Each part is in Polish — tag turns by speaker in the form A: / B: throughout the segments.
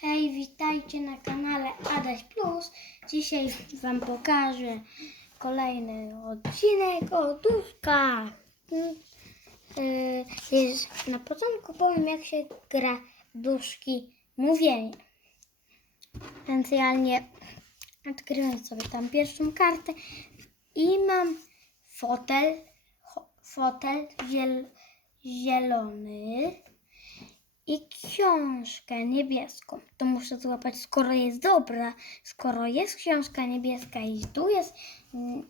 A: Hej, witajcie na kanale Adaś Plus. Dzisiaj Wam pokażę kolejny odcinek o duszkach. Y, Jest, na początku powiem, jak się gra duszki mówienie. Esencjalnie odkrywam sobie tam pierwszą kartę i mam fotel, fotel ziel, zielony i książkę niebieską. To muszę złapać, skoro jest dobra. Skoro jest książka niebieska i tu jest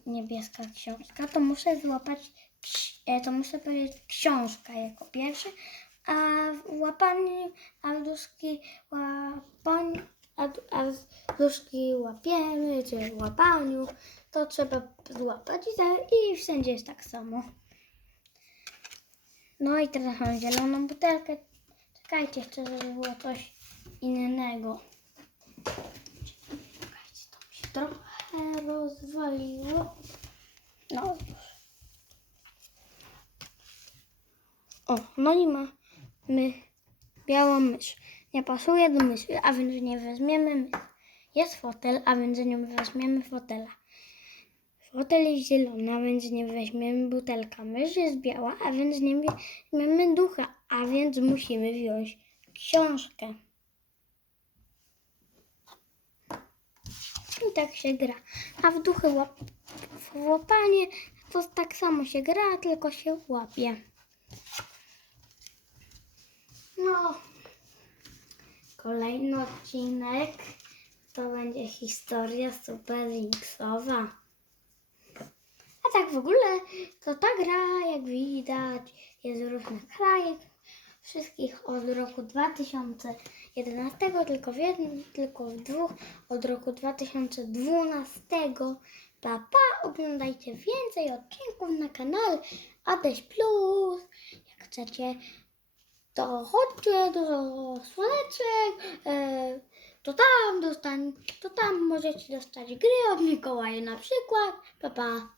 A: niebieska książka, to muszę złapać, e, to muszę powiedzieć książka jako pierwsze, a w łapaniu, a w duszki łapaniu, a, d- a z duszki łapiemy, czy łapaniu, to trzeba złapać i, i wszędzie jest tak samo. No i teraz mam zieloną butelkę. Czekajcie jeszcze, żeby było coś innego. Czekajcie, to mi się trochę rozwaliło. No. O, no i mamy białą mysz. Nie pasuje do myszy, a więc nie weźmiemy myszy. Jest fotel, a więc nie weźmiemy fotela. Fotel jest zielony, a więc nie weźmiemy butelka. Mysz jest biała, a więc nie weźmiemy ducha, a więc musimy wziąć książkę. I tak się gra. A w duchy łap w łapanie to tak samo się gra, tylko się łapie. No. Kolejny odcinek to będzie historia Super Linksowa. W ogóle to ta gra, jak widać, jest z różnych krajów, wszystkich od roku 2011, tylko w jednym, tylko w dwóch od roku 2012. Pa, pa, oglądajcie więcej odcinków na kanale Adaś Plus. Jak chcecie, to chodźcie do Słoneczek, e, to tam dostań, to tam możecie dostać gry od Mikołaja na przykład. Pa, pa.